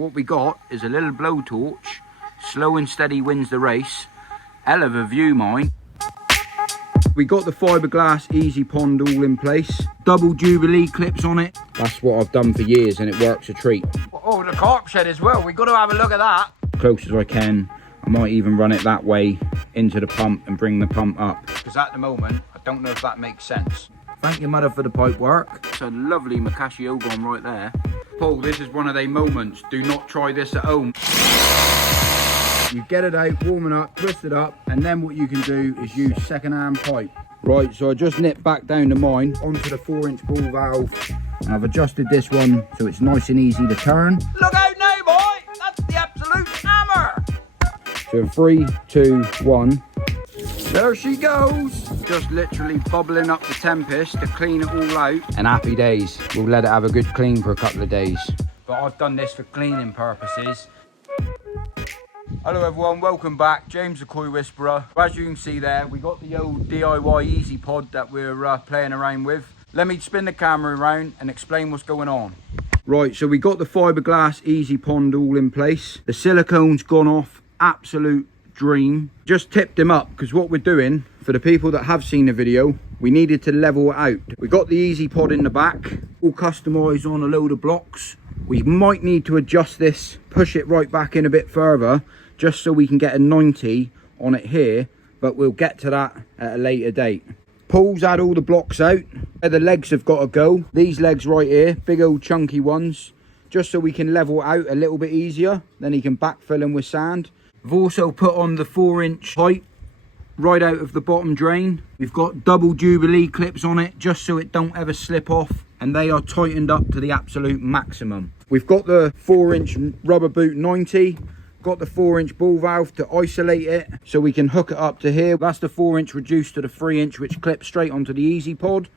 what we got is a little blowtorch. Slow and steady wins the race. Hell of a view, mine. We got the fiberglass easy pond all in place. Double Jubilee clips on it. That's what I've done for years and it works a treat. Oh, the carp shed as well. We got to have a look at that. Close as I can. I might even run it that way into the pump and bring the pump up. Because at the moment, I don't know if that makes sense. Thank your mother for the pipe work. It's a lovely Makashi Ogon right there. Paul, this is one of they moments. Do not try this at home. You get it out, warm it up, twist it up, and then what you can do is use second-hand pipe. Right, so I just nipped back down to mine onto the 4-inch ball valve, and I've adjusted this one so it's nice and easy to turn. Look out now, boy! That's the absolute hammer! So in 3, 2, 1. There she goes! Just literally bubbling up the Tempest to clean it all out. And happy days. We'll let it have a good clean for a couple of days. But I've done this for cleaning purposes. Hello everyone, welcome back. James the Koi Whisperer. As you can see there, we got the old DIY Easy Pod that we're playing around with. Let me spin the camera around and explain what's going on. Right, so we got the fiberglass Easy Pond all in place. The silicone's gone off, absolute dream. Just tipped him up because what we're doing, for the people that have seen the video, we needed to level it out. We got the Easy Pod in the back, all customized on a load of blocks. We might need to adjust this, push it right back in a bit further, just so we can get a 90 on it here, but we'll get to that at a later date. Paul's had all the blocks out. The legs have got to go. These legs right here, big old chunky ones, just so we can level it out a little bit easier. Then he can backfill them with sand. I've also put on the 4-inch pipe right out of the bottom drain. We've got double Jubilee clips on it, just so it don't ever slip off. And they are tightened up to the absolute maximum. We've got the 4-inch rubber boot 90. Got the 4-inch ball valve to isolate it so we can hook it up to here. That's the 4-inch reduced to the 3-inch, which clips straight onto the Easy Pod.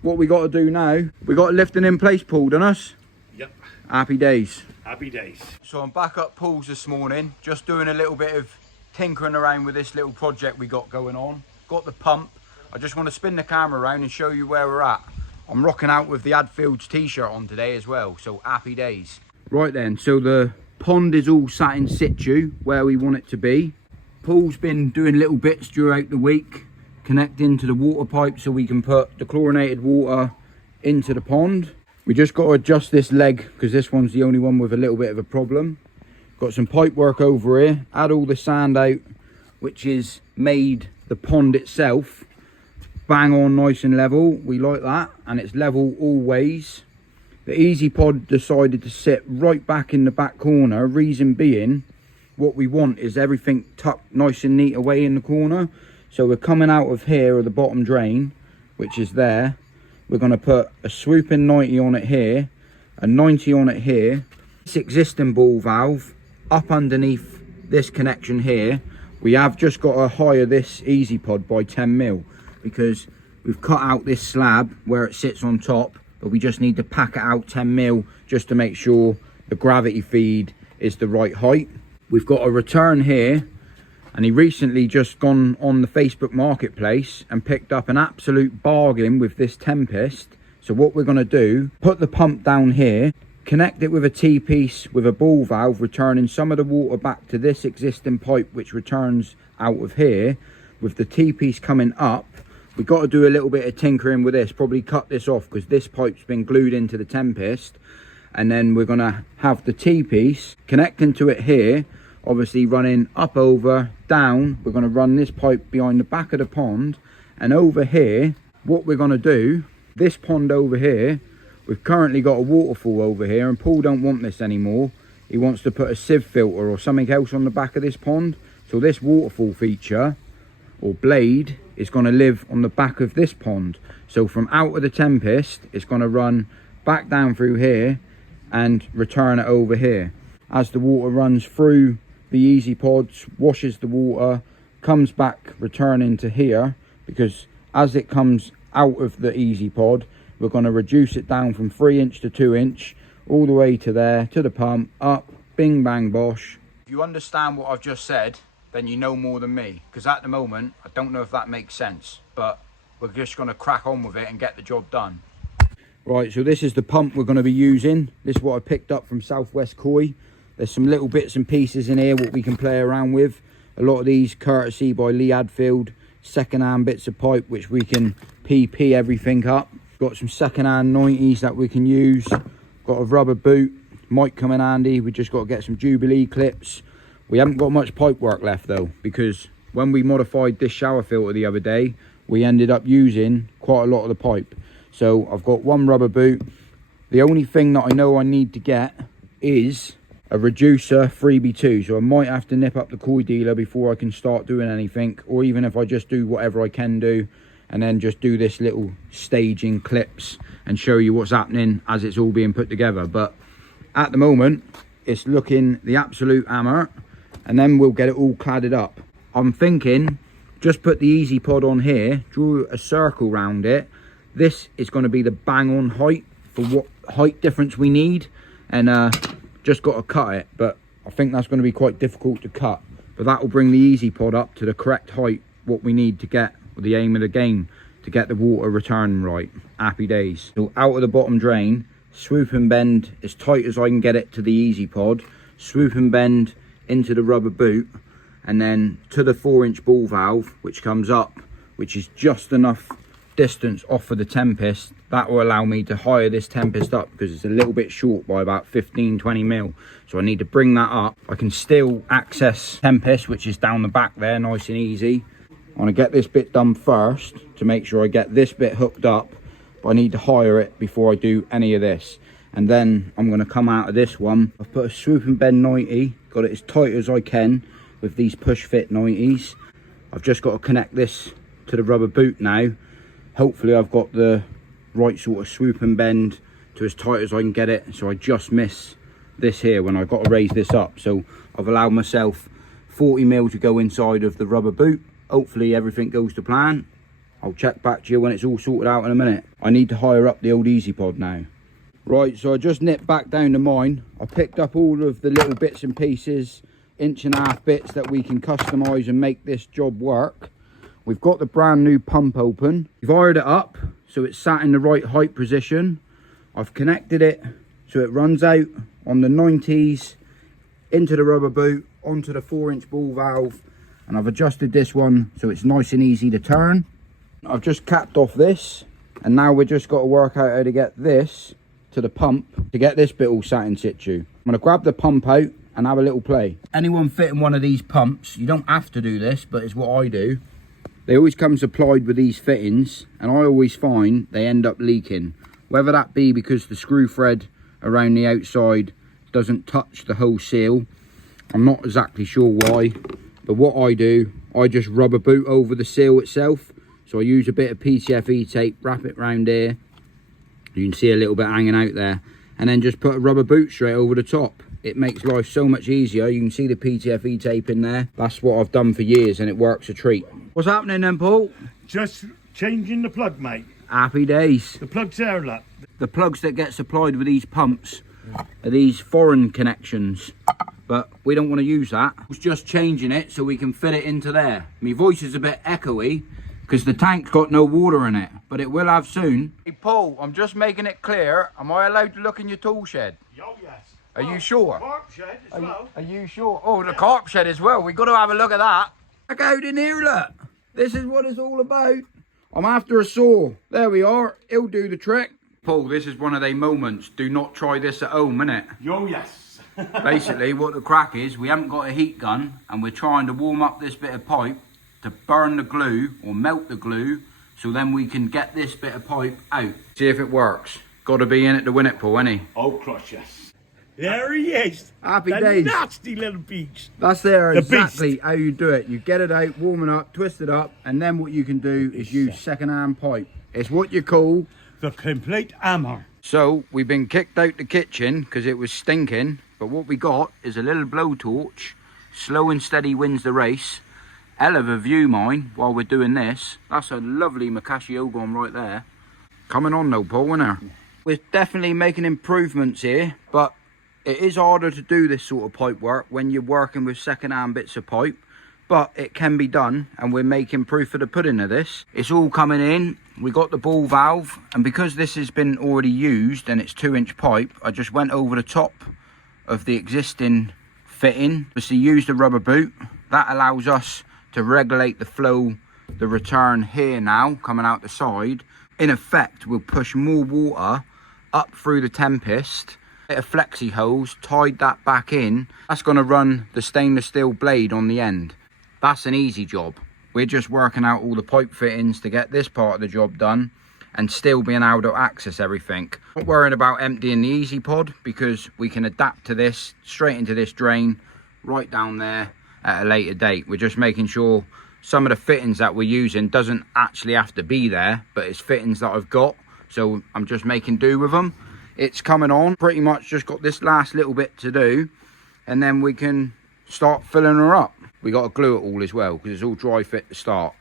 What we got to do now, we got lifting in place, Paul, done us? Yep. Happy days. Happy days. So I'm back up Paul's this morning, just doing a little bit of tinkering around with this little project we got going on. Got the pump. I just want to spin the camera around and show you where we're at. I'm rocking out with the Adfields t-shirt on today as well, so happy days. Right then, so the pond is all sat in situ where we want it to be. Paul's been doing little bits throughout the week, connecting to the water pipe so we can put the chlorinated water into the pond. We just got to adjust this leg because this one's the only one with a little bit of a problem. Got some pipe work over here, add all the sand out, which is made the pond itself bang on nice and level. We like that, and it's level always. The Easy Pod decided to sit right back in the back corner, reason being what we want is everything tucked nice and neat away in the corner. So we're coming out of here, or the bottom drain, which is there. We're going to put a swooping 90 on it here, a 90 on it here. This existing ball valve up underneath this connection here. We have just got to hire this Easy Pod by 10 mil because we've cut out this slab where it sits on top, but we just need to pack it out 10 mil just to make sure the gravity feed is the right height. We've got a return here, and he recently just gone on the Facebook marketplace and picked up an absolute bargain with this Tempest. So what we're going to do, put the pump down here, connect it with a T-piece with a ball valve, returning some of the water back to this existing pipe which returns out of here, with the T-piece coming up. We've got to do a little bit of tinkering with this, probably cut this off because this pipe's been glued into the Tempest. And then we're going to have the T-piece connecting to it here, obviously running up, over, down. We're going to run this pipe behind the back of the pond. And over here, what we're going to do, this pond over here, we've currently got a waterfall over here, and Paul don't want this anymore. He wants to put a sieve filter or something else on the back of this pond. So this waterfall feature, or blade, is going to live on the back of this pond. So from out of the Tempest, it's going to run back down through here and return it over here. As the water runs through the Easy Pods, washes the water, comes back returning to here, because as it comes out of the Easy Pod, we're going to reduce it down from 3-inch to 2-inch, all the way to there, to the pump, up, bing bang bosh. If you understand what I've just said, then you know more than me, because at the moment I don't know if that makes sense, but we're just going to crack on with it and get the job done. Right, so this is the pump we're going to be using. This is what I picked up from Southwest Koi. There's some little bits and pieces in here what we can play around with. A lot of these courtesy by Lee Hadfield, second-hand bits of pipe which we can PP everything up. Got some second-hand 90s that we can use. Got a rubber boot, might come in handy. We just got to get some Jubilee clips. We haven't got much pipe work left though, because when we modified this shower filter the other day, we ended up using quite a lot of the pipe. So I've got one rubber boot. The only thing that I know I need to get is a reducer freebie 2. So I might have to nip up the koi dealer before I can start doing anything, or even if I just do whatever I can do and then just do this little staging clips and show you what's happening as it's all being put together. But at the moment it's looking the absolute hammer, and then we'll get it all cladded up. I'm thinking just put the easy pod on here, draw a circle around it. This is going to be the bang on height for what height difference we need, and just got to cut it, but I think that's going to be quite difficult to cut. But that will bring the easy pod up to the correct height what we need to get, or the aim of the game, to get the water return right. Happy days. So out of the bottom drain, swoop and bend as tight as I can get it to the easy pod, swoop and bend into the rubber boot, and then to the 4-inch ball valve which comes up, which is just enough distance off of the Tempest. That will allow me to hire this Tempest up because it's a little bit short by about 15-20 mil, so I need to bring that up. I can still access Tempest, which is down the back there, nice and easy. I want to get this bit done first to make sure I get this bit hooked up, but I need to hire it before I do any of this. And then I'm going to come out of this one. I've put a swoop and bend 90, got it as tight as I can with these push fit 90s. I've just got to connect this to the rubber boot now. Hopefully I've got the right sort of swoop and bend to as tight as I can get it, so I just miss this here when I've got to raise this up. So I've allowed myself 40 mil to go inside of the rubber boot. Hopefully everything goes to plan. I'll check back to you when it's all sorted out in a minute. I need to hire up the old easy pod now. Right, so I just nipped back down to mine. I picked up all of the little bits and pieces, 1.5-inch bits that we can customise and make this job work. We've got the brand new pump open. We've wired it up so it's sat in the right height position. I've connected it so it runs out on the 90s into the rubber boot onto the 4-inch ball valve, and I've adjusted this one so it's nice and easy to turn. I've just capped off this, and now we've just got to work out how to get this to the pump to get this bit all sat in situ. I'm going to grab the pump out and have a little play. Anyone fitting one of these pumps, you don't have to do this, but it's what I do. They always come supplied with these fittings, and I always find they end up leaking. Whether that be because the screw thread around the outside doesn't touch the whole seal, I'm not exactly sure why. But what I do, I just rubber boot over the seal itself. So I use a bit of PTFE tape, wrap it round here. You can see a little bit hanging out there. And then just put a rubber boot straight over the top. It makes life so much easier. You can see the PTFE tape in there. That's what I've done for years, and it works a treat. What's happening then, Paul? Just changing the plug, mate. Happy days. The plug's there, look. The plugs that get supplied with these pumps are these foreign connections, but we don't want to use that. It's just changing it so we can fit it into there. My voice is a bit echoey because the tank's got no water in it, but it will have soon. Hey Paul, I'm just making it clear. Am I allowed to look in your tool shed? Oh, yes. Are you sure? Carp shed as well. Are you sure? Oh, the carp shed as well. We've got to have a look at that. Look out in here, look. This is what it's all about. I'm after a saw. There we are. It'll do the trick. Paul, this is one of they moments. Do not try this at home, innit? Oh, yes. Basically, what the crack is, we haven't got a heat gun, and we're trying to warm up this bit of pipe to burn the glue or melt the glue, so then we can get this bit of pipe out. See if it works. Got to be in it to win it, Paul, ain't he? Oh, cross, yes. There he is. Happy the days. Nasty little beast. That's there The exactly beast. how you do it. You get it out, warm it up, twist it up, and then what you can do is use second-hand pipe. It's what you call the complete hammer. So we've been kicked out the kitchen because it was stinking, but what we got is a little blowtorch. Slow and steady wins the race. Hell of a view, mine, while we're doing this. That's a lovely Makashi Ogon right there. Coming on though, Paul, isn't there? We're definitely making improvements here, but it is harder to do this sort of pipe work when you're working with second-hand bits of pipe, but it can be done, and we're making proof of the pudding of this. It's all coming in. we got the ball valve, and because this has been already used and it's 2-inch pipe, I just went over the top of the existing fitting. Obviously used a rubber boot. That allows us to regulate the flow, the return here now, coming out the side. In effect, we'll push more water up through the tempest. Bit of flexi hose, tied that back in. That's going to run the stainless steel blade on the end. That's an easy job. We're just working out all the pipe fittings to get this part of the job done and still being able to access everything. Not worrying about emptying the easy pod because we can adapt to this straight into this drain right down there at a later date. We're just making sure some of the fittings that we're using doesn't actually have to be there, but it's fittings that I've got, so I'm just making do with them. It's coming on, pretty much just got this last little bit to do, and then we can start filling her up. We got to glue it all as well because it's all dry fit to start.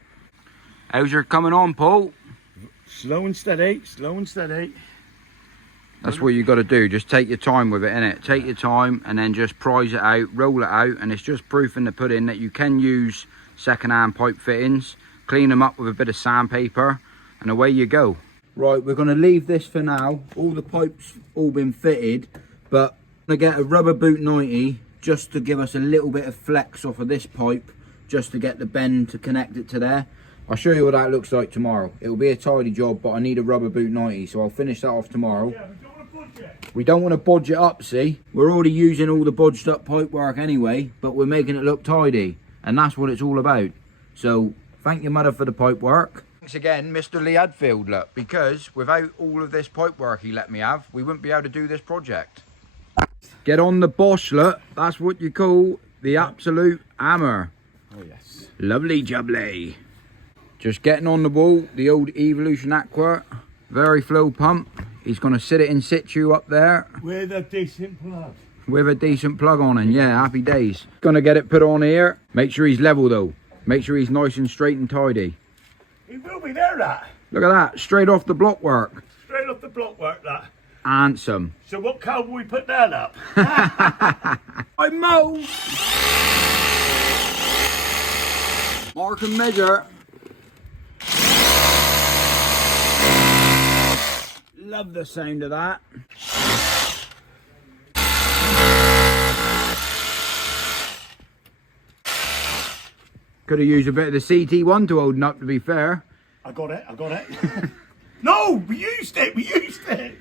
How's her coming on, Paul? Slow and steady, slow and steady. That's what you got to do. Just take your time with it, innit? Take your time and then just prise it out, roll it out, and it's just proof in the pudding that you can use second-hand pipe fittings, clean them up with a bit of sandpaper, and away you go. Right, we're going to leave this for now. All the pipes all been fitted, but I'm going to get a rubber boot 90 just to give us a little bit of flex off of this pipe, just to get the bend to connect it to there. I'll show you what that looks like tomorrow. It will be a tidy job, but I need a rubber boot 90, so I'll finish that off tomorrow. Yeah, we don't want to budge it. We don't want to bodge it up, see? We're already using all the bodged up pipe work anyway, but we're making it look tidy. And that's what it's all about. So, thank your mother for the pipe work. Thanks again, Mr. Lee Hadfield, look, because without all of this pipe work he let me have, we wouldn't be able to do this project. Get on the Bosch, look. That's what you call the absolute hammer. Oh, yes. Lovely jubbly. Just getting on the wall, the old Evolution Aqua, very flow pump. He's going to sit it in situ up there. With a decent plug. With a decent plug on, and yeah, happy days. Gonna get it put on here. Make sure he's level though. Make sure he's nice and straight and tidy. He will be there, that. Look at that, straight off the block work. Straight off the block work, that. Handsome. So what colour will we put that up? I mow. Mark and measure. Love the sound of that. Could have used a bit of the CT1 to hold up, to be fair. I got it. No, we used it.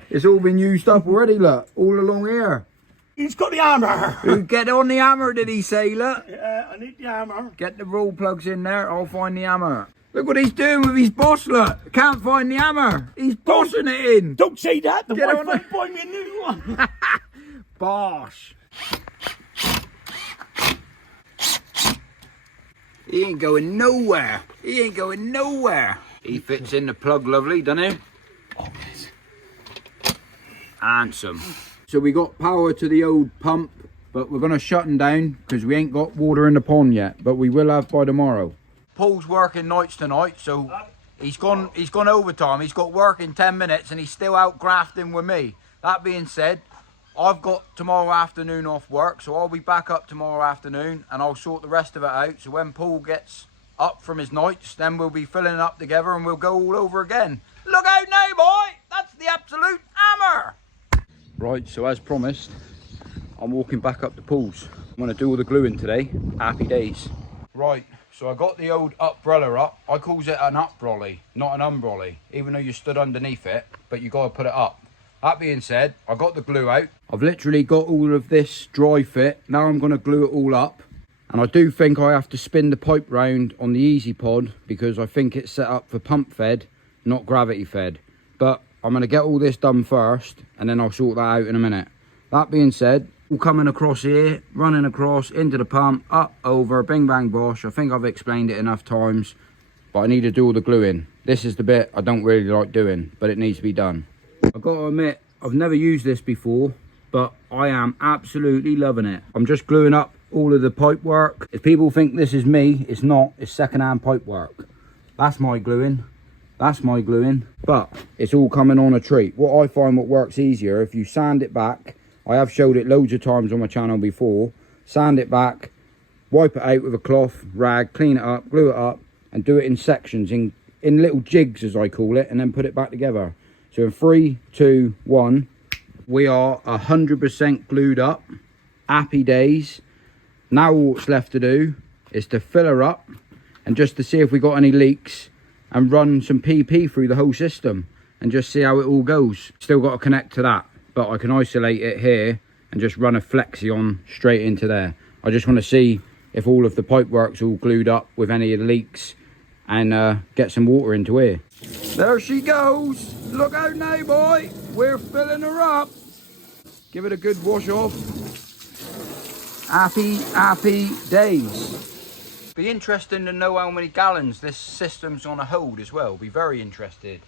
It's all been used up already, look. All along here. Who's got the hammer? Get on the hammer, did he say, look? Yeah, I need the hammer. Get the roll plugs in there, I'll find the hammer. Look what he's doing with his boss, look. Can't find the hammer. He's bossing it in. Don't say that. The Get wife on might buy me a new one. Bosh. He ain't going nowhere. He ain't going nowhere. He fits in the plug lovely, doesn't he? Oh, yes. Handsome. So we got power to the old pump, but we're going to shut him down because we ain't got water in the pond yet, but we will have by tomorrow. Paul's working nights tonight, so he's gone overtime. He's got work in 10 minutes and he's still out grafting with me. That being said, I've got tomorrow afternoon off work, so I'll be back up tomorrow afternoon and I'll sort the rest of it out. So when Paul gets up from his nights, then we'll be filling it up together and we'll go all over again. Look out now, boy! That's the absolute hammer! Right, so as promised, I'm walking back up to Paul's. I'm going to do all the gluing today. Happy days. Right, so I got the old umbrella up. I calls it an up-brolly, not an umbrolly, even though you stood underneath it, but you got to put it up. That being said, I got the glue out. I've literally got all of this dry fit. Now I'm going to glue it all up. And I do think I have to spin the pipe round on the Easy Pod because I think it's set up for pump fed, not gravity fed. But I'm going to get all this done first and then I'll sort that out in a minute. That being said, all coming across here, running across into the pump, up, over, bing bang bosh. I think I've explained it enough times, but I need to do all the gluing. This is the bit I don't really like doing, but it needs to be done. I've got to admit, I've never used this before, but I am absolutely loving it. I'm just gluing up all of the pipe work. If people think this is me, it's not. It's second-hand pipe work. That's my gluing. That's my gluing. But it's all coming on a treat. What I find what works easier, if you sand it back, I have showed it loads of times on my channel before, sand it back, wipe it out with a cloth, rag, clean it up, glue it up, and do it in sections, in in little jigs, as I call it, and then put it back together. So in 3, 2, 1, we are 100% glued up. Happy days. Now all what's left to do is to fill her up and just to see if we got any leaks and run some PP through the whole system and just see how it all goes. Still got to connect to that, but I can isolate it here and just run a flexi on straight into there. I just want to see if all of the pipework's all glued up with any of the leaks and get some water into here. There she goes. Look out now, boy. We're filling her up. Give it a good wash off. Happy days. Be interesting to know how many gallons this system's gonna hold as well. Be very interested.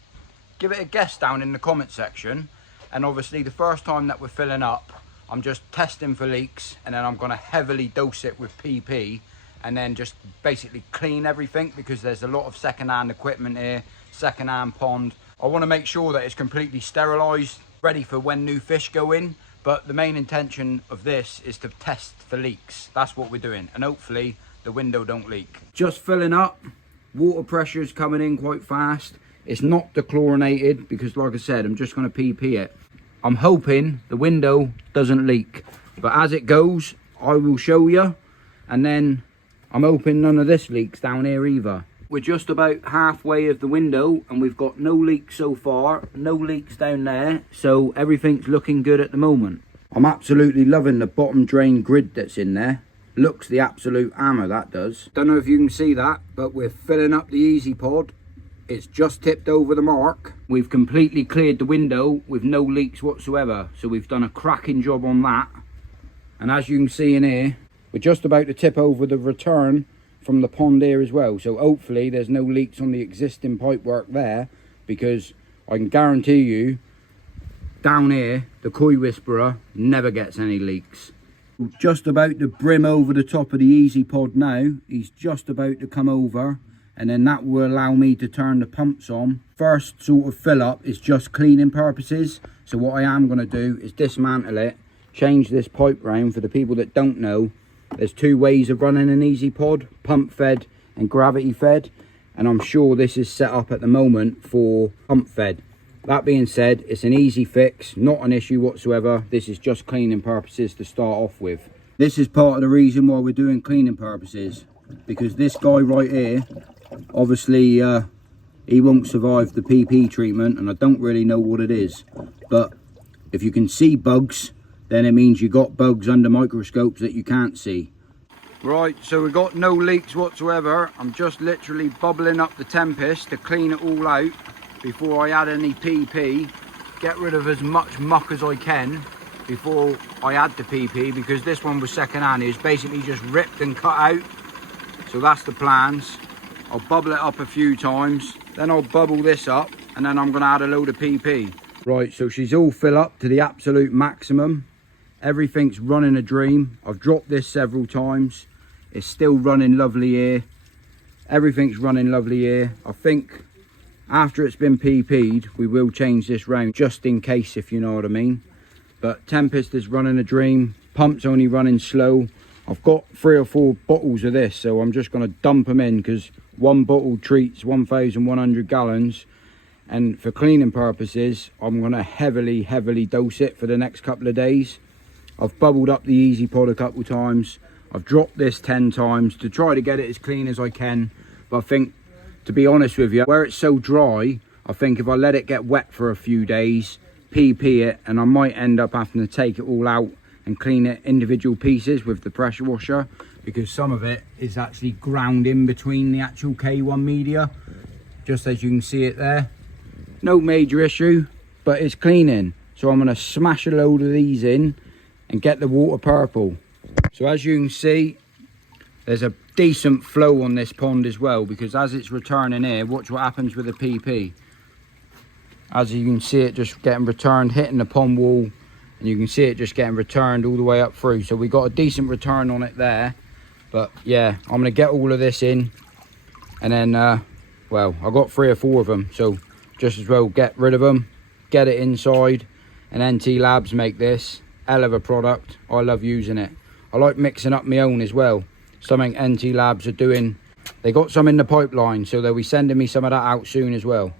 Give it a guess down in the comment section. And obviously the first time that we're filling up, I'm just testing for leaks, and then I'm gonna heavily dose it with PP and then just basically clean everything, because there's a lot of second-hand equipment here, second-hand pond. I wanna make sure that it's completely sterilized, ready for when new fish go in. But the main intention of this is to test for leaks. That's what we're doing. And hopefully the window don't leak. Just filling up. Water pressure is coming in quite fast. It's not dechlorinated because, like I said, I'm just going to PP it. I'm hoping the window doesn't leak. But as it goes, I will show you. And then I'm hoping none of this leaks down here either. We're just about halfway of the window and we've got no leaks so far, no leaks down there, so everything's looking good at the moment. I'm absolutely loving the bottom drain grid that's in there. Looks the absolute hammer, that does. Don't know if you can see that, but we're filling up the Easy Pod. It's just tipped over the mark. We've completely cleared the window with no leaks whatsoever, so we've done a cracking job on that. And as you can see in here, we're just about to tip over the return from the pond here as well, so hopefully there's no leaks on the existing pipework there, because I can guarantee you down here the Koi Whisperer never gets any leaks. Just about to brim over the top of the Easy Pod now. He's just about to come over, and then that will allow me to turn the pumps on. First sort of fill up is just cleaning purposes, so what I am going to do is dismantle it, change this pipe round. For the people that don't know, there's two ways of running an Easy Pod, pump fed and gravity fed, and I'm sure this is set up at the moment for pump fed. That being said, it's an easy fix, not an issue whatsoever. This is just cleaning purposes to start off with. This is part of the reason why we're doing cleaning purposes, because this guy right here, obviously he won't survive the PP treatment, and I don't really know what it is, but if you can see bugs, then it means you got bugs under microscopes that you can't see. Right, so we've got no leaks whatsoever. I'm just literally bubbling up the Tempest to clean it all out before I add any PP. Get rid of as much muck as I can before I add the PP, because this one was second hand. It was basically just ripped and cut out. So that's the plans. I'll bubble it up a few times, then I'll bubble this up, and then I'm gonna add a load of PP. Right, so she's all filled up to the absolute maximum. Everything's running a dream. I've dropped this several times. It's still running lovely here. Everything's running lovely here. I think after it's been PP'd, we will change this round just in case, if you know what I mean. But Tempest is running a dream. Pump's only running slow. I've got 3 or 4 bottles of this, so I'm just going to dump them in, because one bottle treats 1,100 gallons. And for cleaning purposes, I'm going to heavily dose it for the next couple of days. I've bubbled up the Easy Pod a couple times. I've dropped this 10 times to try to get it as clean as I can. But I think, to be honest with you, where it's so dry, I think if I let it get wet for a few days, PP it, and I might end up having to take it all out and clean it individual pieces with the pressure washer, because some of it is actually ground in between the actual K1 media, just as you can see it there. No major issue, but it's cleaning. So I'm going to smash a load of these in and get the water purple. So as you can see, there's a decent flow on this pond as well, because as it's returning here, watch what happens with the PP. As you can see it just getting returned, hitting the pond wall, and you can see it just getting returned all the way up through. So we got a decent return on it there. But yeah, I'm going to get all of this in, and then well, I got 3 or 4 of them, so just as well get rid of them, get it inside. And NT Labs make this hell of a product. I love using it. I like mixing up my own as well. Something NT Labs are doing They got some in the pipeline, so they'll be sending me some of that out soon as well.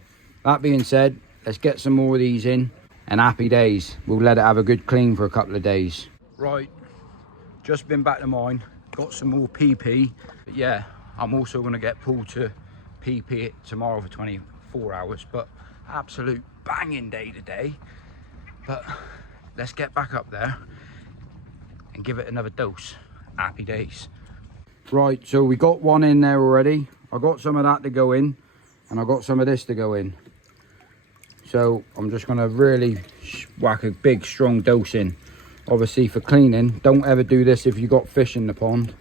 That being said, let's get some more of these in, and happy days. We'll let it have a good clean for a couple of days. Right, just been back to mine, got some more PP. But yeah, I'm also going to get pulled to PP it tomorrow for 24 hours, but absolute banging day today. But let's get back up there and give it another dose. Happy days. Right, so we got one in there already. I got some of that to go in, and I got some of this to go in. So I'm just gonna really whack a big strong dose in. Obviously for cleaning, don't ever do this if you got fish in the pond,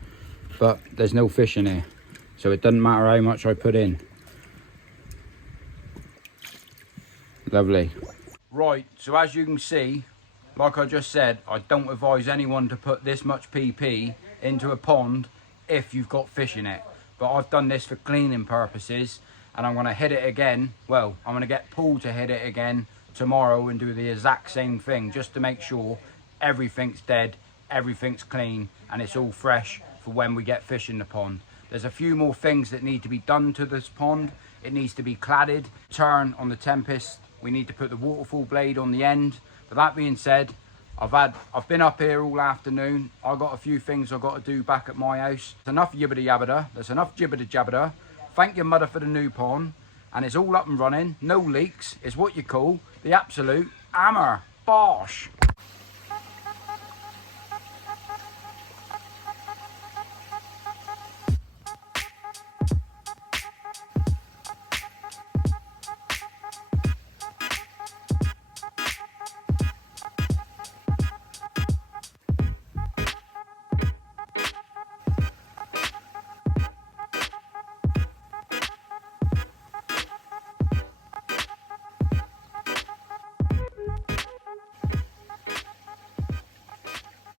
but there's no fish in here, so it doesn't matter how much I put in. Lovely. Right, so as you can see, like I just said, I don't advise anyone to put this much PP into a pond if you've got fish in it. But I've done this for cleaning purposes, and I'm going to hit it again. Well, I'm going to get Paul to hit it again tomorrow and do the exact same thing, just to make sure everything's dead, everything's clean, and it's all fresh for when we get fish in the pond. There's a few more things that need to be done to this pond. It needs to be cladded, turn on the Tempest. We need to put the waterfall blade on the end. But that being said, I've been up here all afternoon. I've got a few things I've got to do back at my house. There's enough yibbida yabbida. There's enough jibbida jabbida. Thank your mother for the new pond. And it's all up and running. No leaks. It's what you call the absolute hammer. Bosh.